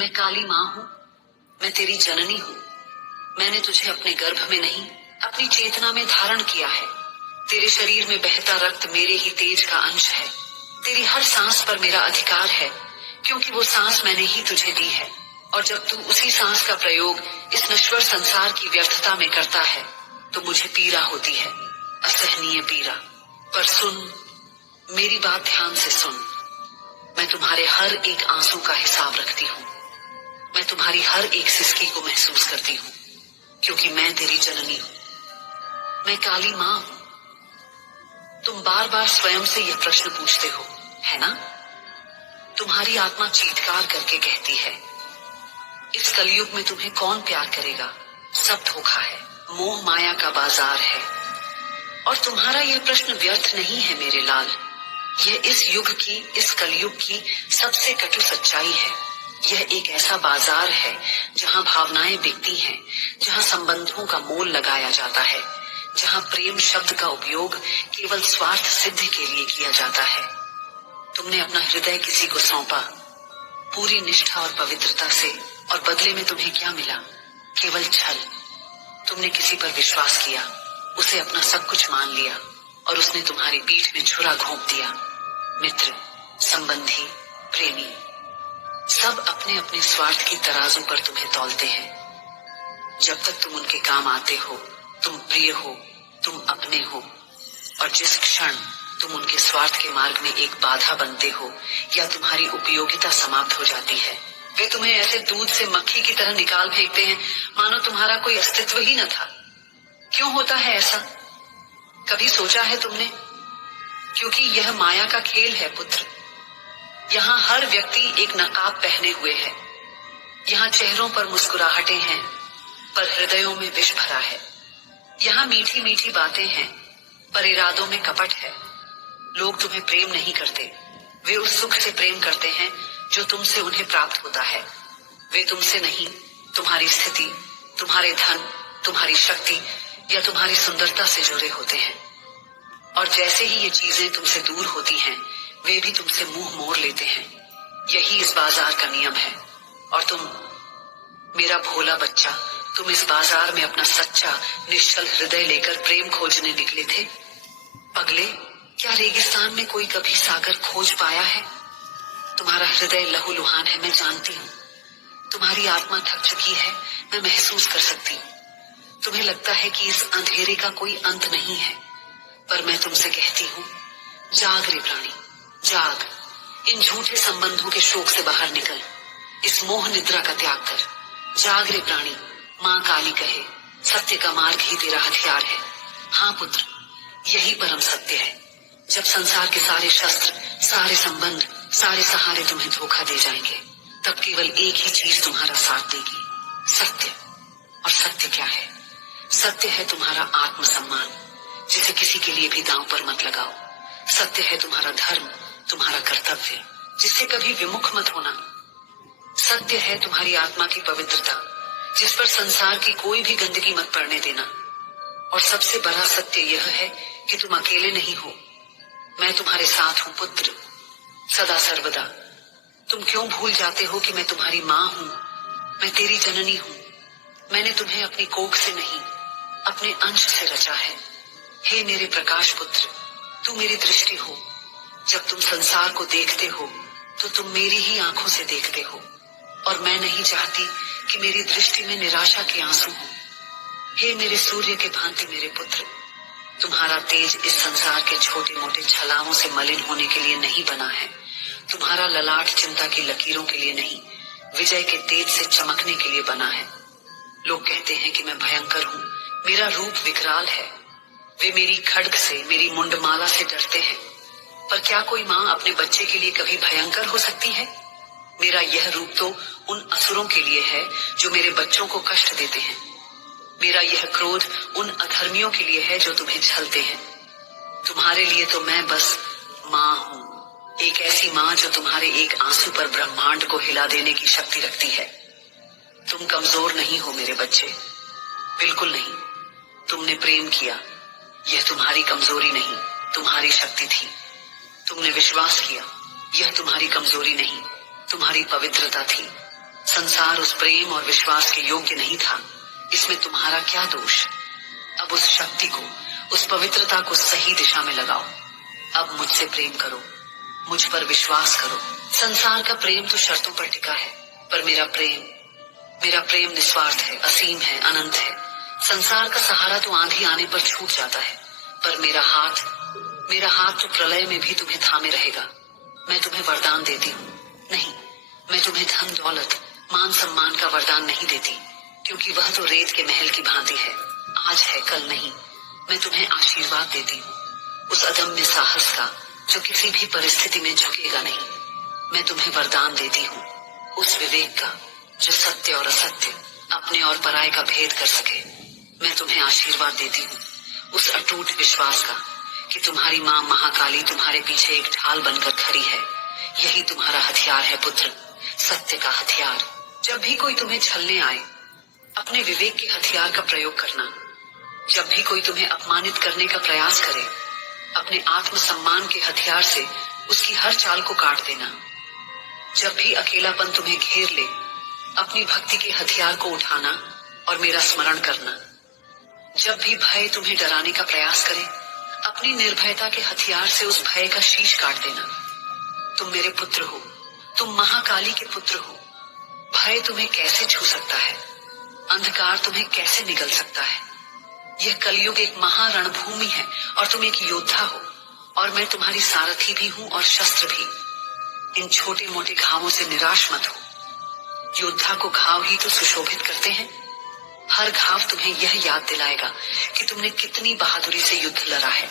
मैं काली माँ हूँ, मैं तेरी जननी हूँ। मैंने तुझे अपने गर्भ में नहीं, अपनी चेतना में धारण किया है। तेरे शरीर में बहता रक्त मेरे ही तेज का अंश है। तेरी हर सांस पर मेरा अधिकार है, क्योंकि वो सांस मैंने ही तुझे दी है। और जब तू उसी सांस का प्रयोग इस नश्वर संसार की व्यर्थता में करता है, तो मुझे पीड़ा होती है, असहनीय पीड़ा। पर सुन, मेरी बात ध्यान से सुन। मैं तुम्हारे हर एक आंसू का हिसाब रखती हूँ। मैं तुम्हारी हर एक सिसकी को महसूस करती हूँ, क्योंकि मैं तेरी जननी हूँ। मैं काली माँ हूँ। तुम बार बार स्वयं से यह प्रश्न पूछते हो, है ना? तुम्हारी आत्मा चीत्कार करके कहती है, इस कलयुग में तुम्हें कौन प्यार करेगा? सब धोखा है, मोह माया का बाजार है। और तुम्हारा यह प्रश्न व्यर्थ नहीं है मेरे लाल। यह इस युग की, इस कलयुग की सबसे कटु सच्चाई है। यह एक ऐसा बाजार है जहाँ भावनाएं बिकती हैं, जहाँ संबंधों का मोल लगाया जाता है, जहाँ प्रेम शब्द का उपयोग केवल स्वार्थ सिद्धि के लिए किया जाता है। तुमने अपना हृदय किसी को सौंपा, पूरी निष्ठा और पवित्रता से, और बदले में तुम्हें क्या मिला? केवल छल। तुमने किसी पर विश्वास किया, उसे अपना सब कुछ मान लिया, और उसने तुम्हारी पीठ में छुरा घोंप दिया। मित्र, संबंधी, प्रेमी, सब अपने अपने स्वार्थ की तराजू पर तुम्हें तौलते हैं। जब तक तुम उनके काम आते हो, तुम प्रिय हो, तुम अपने हो, और जिस क्षण तुम उनके स्वार्थ के मार्ग में एक बाधा बनते हो या तुम्हारी उपयोगिता समाप्त हो जाती है, वे तुम्हें ऐसे दूध से मक्खी की तरह निकाल फेंकते हैं, मानो तुम्हारा कोई अस्तित्व ही न था। क्यों होता है ऐसा? कभी सोचा है तुमने? क्योंकि यह माया का खेल है पुत्र। यहाँ हर व्यक्ति एक नकाब पहने हुए है। यहाँ चेहरों पर मुस्कुराहटें हैं, पर हृदयों में विष भरा है। यहाँ मीठी मीठी बातें हैं, पर इरादों में कपट है। लोग तुम्हें प्रेम नहीं करते, वे उस सुख से प्रेम करते हैं जो तुमसे उन्हें प्राप्त होता है। वे तुमसे नहीं, तुम्हारी स्थिति, तुम्हारे धन, तुम्हारी शक्ति या तुम्हारी सुंदरता से जुड़े होते हैं। और जैसे ही ये चीजें तुमसे दूर होती हैं, वे भी तुमसे मुंह मोड़ लेते हैं। यही इस बाजार का नियम है। और तुम, मेरा भोला बच्चा, तुम इस बाजार में अपना सच्चा निश्चल हृदय लेकर प्रेम खोजने निकले थे। पगले, क्या रेगिस्तान में कोई कभी सागर खोज पाया है? तुम्हारा हृदय लहूलुहान है, मैं जानती हूँ। तुम्हारी आत्मा थक चुकी है, मैं महसूस कर सकती हूँ। तुम्हें लगता है कि इस अंधेरे का कोई अंत नहीं है, पर मैं तुमसे कहती हूँ, जाग रे प्राणी, जाग। इन झूठे संबंधों के शोक से बाहर निकल, इस मोह निद्रा का त्याग कर। जाग रे प्राणी, माँ काली कहे, सत्य का मार्ग ही तेरा हथियार है। हाँ पुत्र, यही परम सत्य है। जब संसार के सारे शस्त्र, सारे संबंध, सारे सहारे तुम्हें धोखा दे जाएंगे, तब केवल एक ही चीज तुम्हारा साथ देगी, सत्य। और सत्य क्या है? सत्य है तुम्हारा आत्मसम्मान, जिसे किसी के लिए भी दांव पर मत लगाओ। सत्य है तुम्हारा धर्म, तुम्हारा कर्तव्य, जिससे कभी विमुख मत होना। सत्य है तुम्हारी आत्मा की पवित्रता, जिस पर संसार की कोई भी गंदगी मत पड़ने देना। और सबसे बड़ा सत्य यह है कि तुम अकेले नहीं हो, मैं तुम्हारे साथ हूँ पुत्र, सदा सर्वदा। तुम क्यों भूल जाते हो कि मैं तुम्हारी माँ हूँ, मैं तेरी जननी हूँ। मैंने तुम्हें अपनी कोख से नहीं, अपने अंश से रचा है। हे मेरे प्रकाश पुत्र, तू मेरी दृष्टि हो। जब तुम संसार को देखते हो, तो तुम मेरी ही आंखों से देखते हो, और मैं नहीं चाहती कि मेरी दृष्टि में निराशा के आंसू हो। हे मेरे सूर्य के भांति मेरे पुत्र, तुम्हारा तेज इस संसार के छोटे मोटे छलावों से मलिन होने के लिए नहीं बना है। तुम्हारा ललाट चिंता की लकीरों के लिए नहीं, विजय के तेज से चमकने के लिए बना है। लोग कहते हैं कि मैं भयंकर हूँ, मेरा रूप विकराल है। वे मेरी खड्ग से, मेरी मुंडमाला से डरते हैं। पर क्या कोई माँ अपने बच्चे के लिए कभी भयंकर हो सकती है? मेरा यह रूप तो उन असुरों के लिए है जो मेरे बच्चों को कष्ट देते हैं। मेरा यह क्रोध उन अधर्मियों के लिए है जो तुम्हें छलते हैं। तुम्हारे लिए तो मैं बस माँ हूँ, एक ऐसी माँ जो तुम्हारे एक आंसू पर ब्रह्मांड को हिला देने की शक्ति रखती है। तुम कमजोर नहीं हो मेरे बच्चे, बिल्कुल नहीं। तुमने प्रेम किया, यह तुम्हारी कमजोरी नहीं, तुम्हारी शक्ति थी। तुमने विश्वास किया, यह तुम्हारी कमजोरी नहीं, तुम्हारी पवित्रता थी। संसार उस प्रेम और विश्वास के योग्य नहीं था। इसमें तुम्हारा क्या दोष? अब उस शक्ति को, उस पवित्रता को सही दिशा में लगाओ। अब मुझसे प्रेम करो, मुझ पर विश्वास करो। संसार का प्रेम तो शर्तों पर टिका है, पर मेरा प्रेम निस्वार्थ है, असीम है, अनंत है। संसार का सहारा तो आंधी आने पर छूट जाता है, पर मेरा हाथ तो प्रलय में भी तुम्हें थामे रहेगा। मैं तुम्हें वरदान देती हूँ। नहीं, मैं तुम्हें धन दौलत मान सम्मान का वरदान नहीं देती, क्योंकि वह तो रेत के महल की भांति है, आज है कल नहीं। मैं तुम्हें आशीर्वाद देती हूँ, उस अदम्य साहस का जो किसी भी परिस्थिति में झुकेगा नहीं। मैं तुम्हें वरदान देती हूँ, उस विवेक का जो सत्य और असत्य, अपने और पराये का भेद कर सके। मैं तुम्हें आशीर्वाद देती हूँ, उस अटूट विश्वास का कि तुम्हारी माँ महाकाली तुम्हारे पीछे एक ढाल बनकर खड़ी है। यही तुम्हारा हथियार है पुत्र, सत्य का हथियार। जब भी कोई तुम्हें छलने आए, अपने विवेक के हथियार का प्रयोग करना। जब भी कोई तुम्हें अपमानित करने का प्रयास करे, अपने आत्मसम्मान के हथियार से उसकी हर चाल को काट देना। जब भी अकेलापन तुम्हें घेर ले, अपनी भक्ति के हथियार को उठाना और मेरा स्मरण करना। जब भी भय तुम्हें डराने का प्रयास करे, अपनी निर्भयता के हथियार से उस भय का शीश काट देना। तुम मेरे पुत्र हो, तुम महाकाली के पुत्र हो। भय तुम्हें कैसे छू सकता है? अंधकार तुम्हें कैसे निगल सकता है? यह कलयुग एक महारणभूमि है और तुम एक योद्धा हो, और मैं तुम्हारी सारथी भी हूँ और शस्त्र भी। इन छोटे मोटे घावों से निराश मत हो। योद्धा को घाव ही तो सुशोभित करते हैं। हर घाव तुम्हें यह याद दिलाएगा कि तुमने कितनी बहादुरी से युद्ध लड़ा है।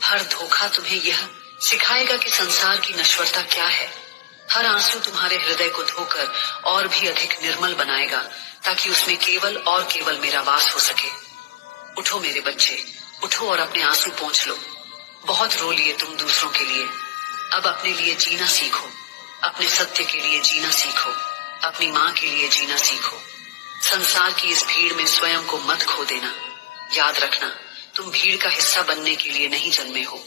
हर धोखा तुम्हें यह सिखाएगा कि संसार की नश्वरता क्या है। हर आंसू तुम्हारे हृदय को धोकर और भी अधिक निर्मल बनाएगा, ताकि उसमें केवल और केवल मेरा वास हो सके। उठो मेरे बच्चे, उठो और अपने आंसू पोंछ लो। बहुत रो लिए तुम दूसरों के लिए, अब अपने लिए जीना सीखो। अपने सत्य के लिए जीना सीखो, अपनी माँ के लिए जीना सीखो। संसार की इस भीड़ में स्वयं को मत खो देना। याद रखना, तुम भीड़ का हिस्सा बनने के लिए नहीं जन्मे हो।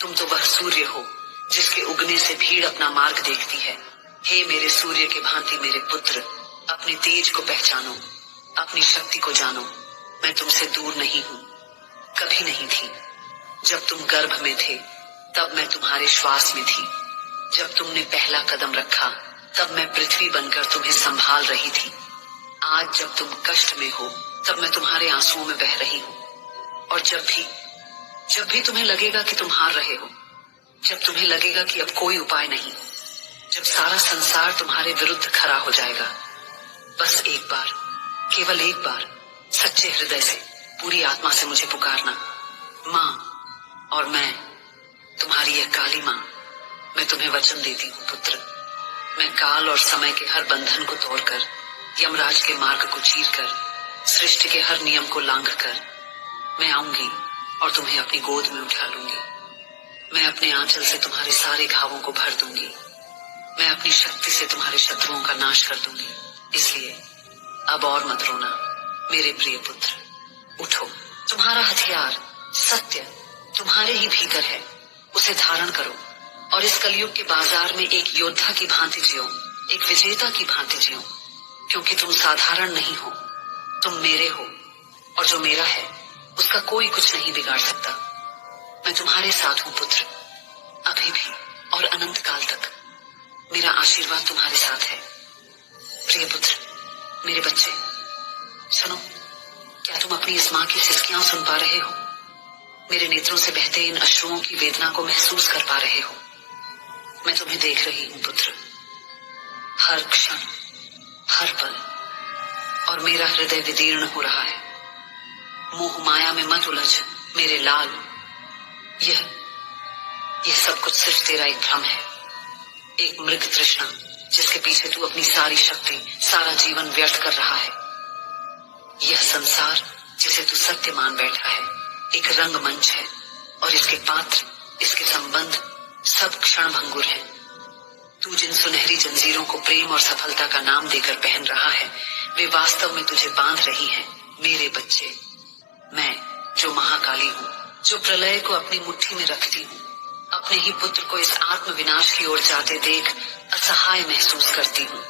तुम तो वह सूर्य हो जिसके उगने से भीड़ अपना मार्ग देखती है। हे मेरे सूर्य के भांति मेरे पुत्र, अपने तेज को पहचानो, अपनी शक्ति को जानो। मैं तुमसे दूर नहीं हूँ, कभी नहीं थी। जब तुम गर्भ में थे, तब मैं तुम्हारे श्वास में थी। जब तुमने पहला कदम रखा, तब मैं पृथ्वी बनकर तुम्हें संभाल रही थी। आज जब तुम कष्ट में हो, तब मैं तुम्हारे आंसुओं में बह रही हूँ। और जब भी तुम्हें लगेगा कि तुम हार रहे हो, जब तुम्हें लगेगा कि अब कोई उपाय नहीं, जब सारा संसार तुम्हारे विरुद्ध खड़ा हो जाएगा, बस एक बार, केवल एक बार सच्चे हृदय से, पूरी आत्मा से मुझे पुकारना। माँ, और मैं तुम्हारी यह काली माँ, मैं तुम्हें वचन देती हूँ पुत्र। मैं काल और समय के हर बंधन को तोड़कर, यमराज के मार्ग को चीरकर, सृष्टि के हर नियम को लांघकर मैं आऊंगी और तुम्हें अपनी गोद में उठा लूंगी। मैं अपने आंचल से तुम्हारे सारे घावों को भर दूंगी। मैं अपनी शक्ति से तुम्हारे शत्रुओं का नाश कर दूंगी। इसलिए अब और मत रोना मेरे प्रिय पुत्र। उठो, तुम्हारा हथियार सत्य तुम्हारे ही भीतर है, उसे धारण करो और इस कलयुग के बाजार में एक योद्धा की भांति जियो, एक विजेता की भांति जियो। क्योंकि तुम साधारण नहीं हो, तुम मेरे हो, और जो मेरा है उसका कोई कुछ नहीं बिगाड़ सकता। मैं तुम्हारे साथ हूँ पुत्र, अभी भी और अनंत काल तक मेरा आशीर्वाद तुम्हारे साथ है। प्रिय पुत्र, मेरे बच्चे, सुनो, क्या तुम अपनी इस माँ की सिसकियां सुन पा रहे हो? मेरे नेत्रों से बहते इन अश्रुओं की वेदना को महसूस कर पा रहे हो? मैं तुम्हें देख रही हूँ पुत्र, हर क्षण, हर पल, और मेरा हृदय विदीर्ण हो रहा है। मोह माया में मत उलझ मेरे लाल, यह सब कुछ सिर्फ तेरा एक भ्रम है, एक मृग तृष्णा जिसके पीछे तू अपनी सारी शक्ति, सारा जीवन व्यर्थ कर रहा है। यह संसार जिसे तू सत्य मान बैठा है, एक रंगमंच है, और इसके पात्र, इसके संबंध सब क्षण भंगुर है। तू जिन सुनहरी जंजीरों को प्रेम और सफलता का नाम देकर पहन रहा है, वे वास्तव में तुझे बांध रही हैं। मेरे बच्चे, मैं जो महाकाली हूँ, जो प्रलय को अपनी मुट्ठी में रखती हूँ, अपने ही पुत्र को इस आत्म विनाश की ओर जाते देख असहाय महसूस करती हूँ।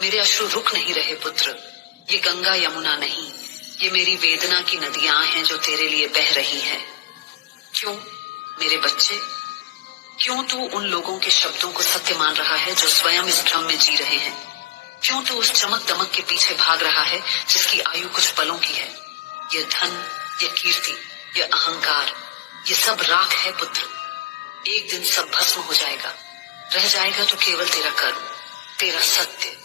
मेरे अश्रु रुक नहीं रहे पुत्र। ये गंगा यमुना नहीं, ये मेरी वेदना की नदियां हैं जो तेरे लिए बह रही हैं। क्यों मेरे बच्चे, क्यों तू उन लोगों के शब्दों को सत्य मान रहा है जो स्वयं इस भ्रम में जी रहे हैं? क्यों तू उस चमक दमक के पीछे भाग रहा है जिसकी आयु कुछ पलों की है? ये धन, ये कीर्ति, ये अहंकार, ये सब राख है पुत्र। एक दिन सब भस्म हो जाएगा। रह जाएगा तो केवल तेरा कर्म, तेरा सत्य,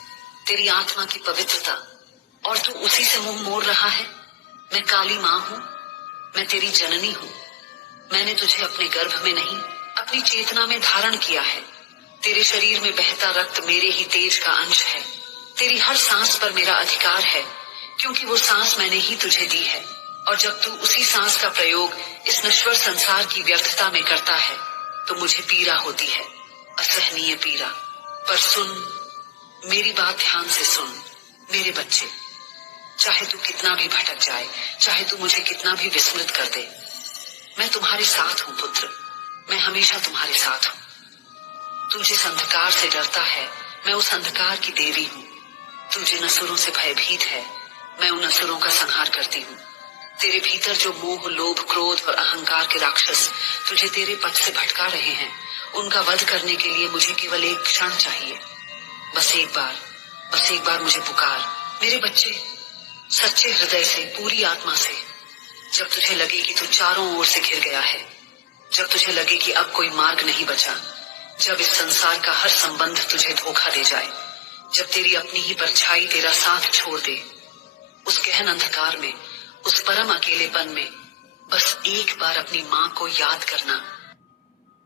तेरी आत्मा की पवित्रता। और तू उसी से मुंह मोड़ रहा है। मैं काली माँ हूँ, मैं तेरी जननी हूँ। मैंने तुझे अपने गर्भ में नहीं, अपनी चेतना में धारण किया है। तेरे शरीर में बहता रक्त मेरे ही तेज का अंश है। तेरी हर सांस पर मेरा अधिकार है, क्योंकि वो सांस मैंने ही तुझे दी है। और जब तू उसी सांस का प्रयोग इस नश्वर संसार की व्यर्थता में करता है तो मुझे पीड़ा होती है, असहनीय पीड़ा। पर सुन, मेरी बात ध्यान से सुन मेरे बच्चे। चाहे तू कितना भी भटक जाए, चाहे तू मुझे कितना भी विस्मृत कर दे, मैं तुम्हारे साथ हूँ पुत्र। मैं हमेशा तुम्हारे साथ हूँ। तू जिस अंधकार से डरता है, मैं उस अंधकार की देवी हूँ। तू जिन असुरों से भयभीत है, मैं उन असुरों का संहार करती हूँ। तेरे भीतर जो मोह, लोभ, क्रोध और अहंकार के राक्षस तुझे तेरे पथ से भटका रहे हैं, उनका वध करने के लिए मुझे केवल एक क्षण चाहिए। बस एक बार मुझे पुकार मेरे बच्चे, सच्चे हृदय से, पूरी आत्मा से। जब तुझे लगे कि तू चारों ओर से घिर गया है, जब तुझे लगे कि अब कोई मार्ग नहीं बचा, जब इस संसार का हर संबंध तुझे धोखा दे जाए, जब तेरी अपनी ही परछाई तेरा साथ छोड़ दे, उस गहन अंधकार में, उस परम अकेलेपन में बस एक बार अपनी माँ को याद करना।